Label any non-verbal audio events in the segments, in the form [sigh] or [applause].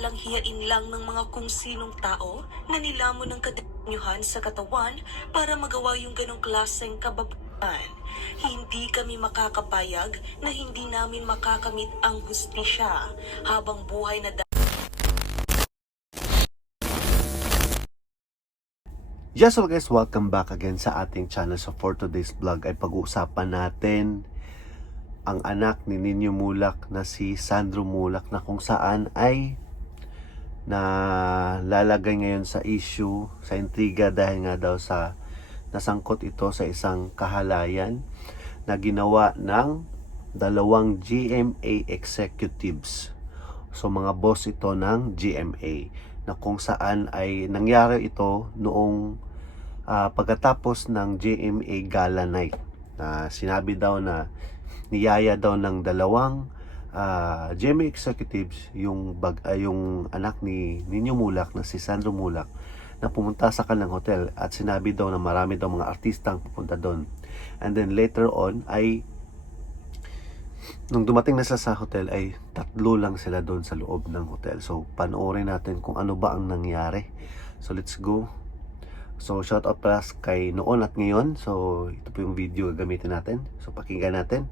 wawalang hiyain lang ng mga kung sinong tao na nilamon ng kadanyuhan sa katawan para magawa yung ganong klaseng kababuan. Hindi kami makakapayag na hindi namin makakamit ang hustisya habang buhay na Yes, so guys, welcome back again sa ating channel. So for today's vlog ay pag-uusapan natin ang anak ni Ninyo Mulak na si Sandro Mulak na kung saan ay na lalagay ngayon sa issue, sa intriga dahil nga daw sa nasangkot ito sa isang kahalayan na ginawa ng dalawang GMA executives. So mga boss ito ng GMA na kung saan ay nangyari ito noong ah, pagkatapos ng GMA Gala Night na sinabi daw na niyaya daw ng dalawang ah, GMA executives yung bag ah, yung anak ni Ninyo Mulak na si Sandro Mulak na pumunta sa kanilang hotel at sinabi daw na marami daw mga artistang pupunta doon. And then later on ay nung dumating na sila sa hotel ay tatlo lang sila doon sa loob ng hotel. So panoorin natin kung ano ba ang nangyari. So let's go. So shout out pala kay noon at ngayon. So ito po yung video gagamitin natin. So pakinggan natin.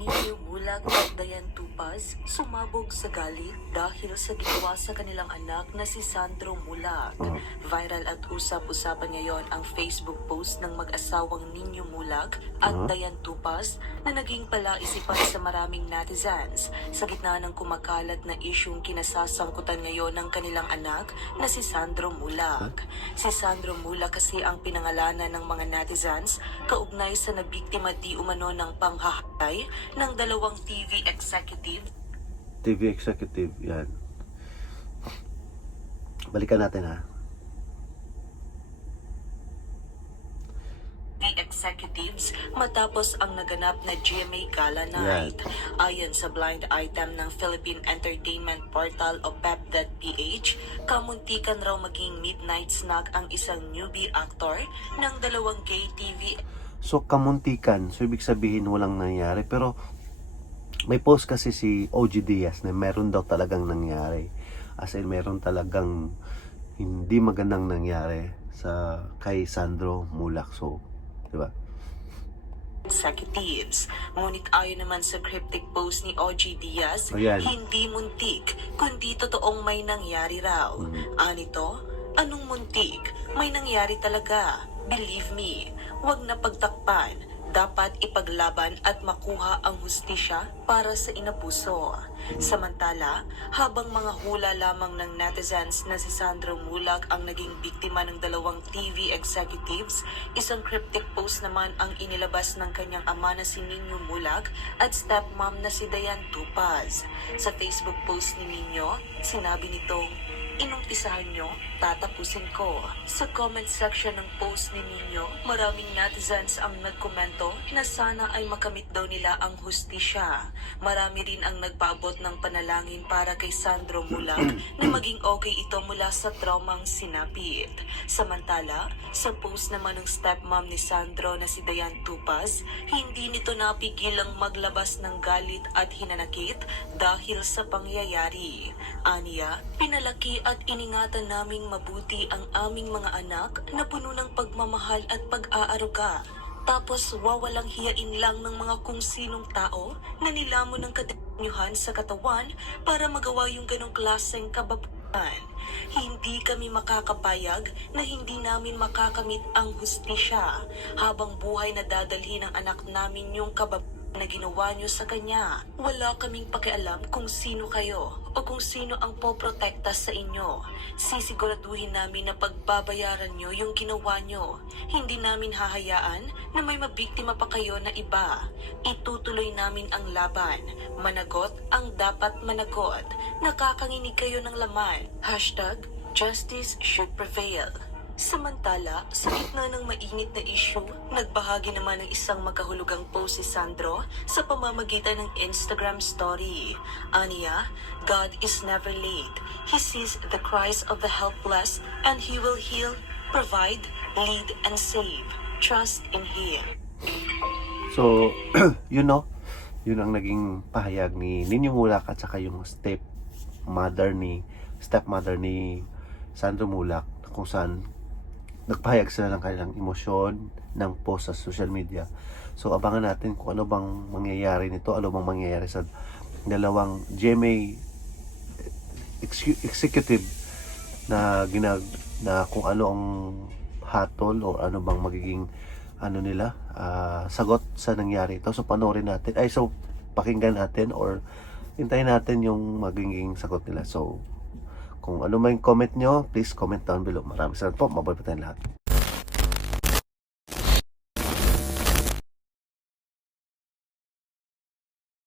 Ninyo Bulag at Dayan Tupaz sumabog sa galit dahil sa ginawa sa kanilang anak na si Sandro Mulag. Oh. Viral at usap-usapan ngayon ang Facebook post ng mag-asawang Ninyo Mulag at Uh-huh. Dayan Tupaz na naging palaisipan sa maraming netizens sa gitna ng kumakalat na isyung kinasasangkutan ngayon ng kanilang anak na si Sandro Mulag. Si Sandro Mulag kasi ang pinangalanan ng mga netizens kaugnay sa nabiktima di umano ng panghahatay ng dalawang TV executive TV executive, yan. Balikan natin ha. the executives matapos ang naganap na GMA Gala Night. Ayon sa blind item ng Philippine Entertainment Portal o PEP.ph, kamuntikan raw maging midnight snack ang isang newbie actor ng dalawang gay TV So kamuntikan, so ibig sabihin walang nangyari. Pero may post kasi si OG Diaz na meron daw talagang nangyari. As in, meron talagang hindi magandang nangyari sa kay Sandro Mulak. So, di ba? executives. Ngunit ayon naman sa cryptic post ni OG Diaz, Ayan. hindi muntik, kundi totoong may nangyari raw. Mhm. Anito, anong muntik? May nangyari talaga. Believe me, wag na pagtakpan. Dapat ipaglaban at makuha ang hustisya para sa inapuso. Samantala, habang mga hula lamang ng netizens na si Sandro Mulag ang naging biktima ng dalawang TV executives, isang cryptic post naman ang inilabas ng kanyang ama na si Nino Mulag at stepmom na si Dayan Tupaz. Sa Facebook post ni Nino, sinabi nitong, Inumpisahan nyo, tatapusin ko. Sa comment section ng post ni Nino, maraming netizens ang nagkomento na sana ay makamit daw nila ang hustisya. Marami rin ang nagpaabot ng panalangin para kay Sandro Mulag na maging okay ito mula sa traumang sinapit. Samantala, sa post naman ng stepmom ni Sandro na si Dayan Tupaz, hindi nito napigilang maglabas ng galit at hinanakit dahil sa pangyayari. Aniya, pinalaki at iningatan naming mabuti ang aming mga anak na puno ng pagmamahal at pag-aaruga. Tapos wawalang hiyain lang ng mga kung sinong tao na nilamon ng kadanyuhan sa katawan para magawa yung ganong klaseng kababuan. Hindi kami makakapayag na hindi namin makakamit ang hustisya habang buhay na dadalhin ng anak namin yung kababuan na ginawa nyo sa kanya. Wala kaming pakialam kung sino kayo o kung sino ang poprotekta sa inyo. Sisiguraduhin namin na pagbabayaran nyo yung ginawa nyo. Hindi namin hahayaan na may mabiktima pa kayo na iba. Itutuloy namin ang laban. Managot ang dapat managot. Nakakanginig kayo ng laman. Hashtag Justice should prevail. Samantala, sa gitna ng mainit na issue, nagbahagi naman ng isang makahulugang post si Sandro sa pamamagitan ng Instagram story. Aniya, God is never late. He sees the cries of the helpless and He will heal, provide, lead, and save. Trust in Him. So, [clears throat] you know, yun ang naging pahayag ni Ninyo Mulak at saka yung step mother ni stepmother ni Sandro Mulak kung saan nagpahayag sila ng kanilang emosyon ng post sa social media. So abangan natin kung ano bang mangyayari nito, ano bang mangyayari sa dalawang GMA ex- executive na ginag na kung ano ang hatol o ano bang magiging ano nila ah, sagot sa nangyari ito. So panoorin natin. Ay so pakinggan natin or hintayin natin yung magiging sagot nila. So kung ano yung comment nyo, please comment down below. Maraming salamat po. Mabuhay po tayong lahat.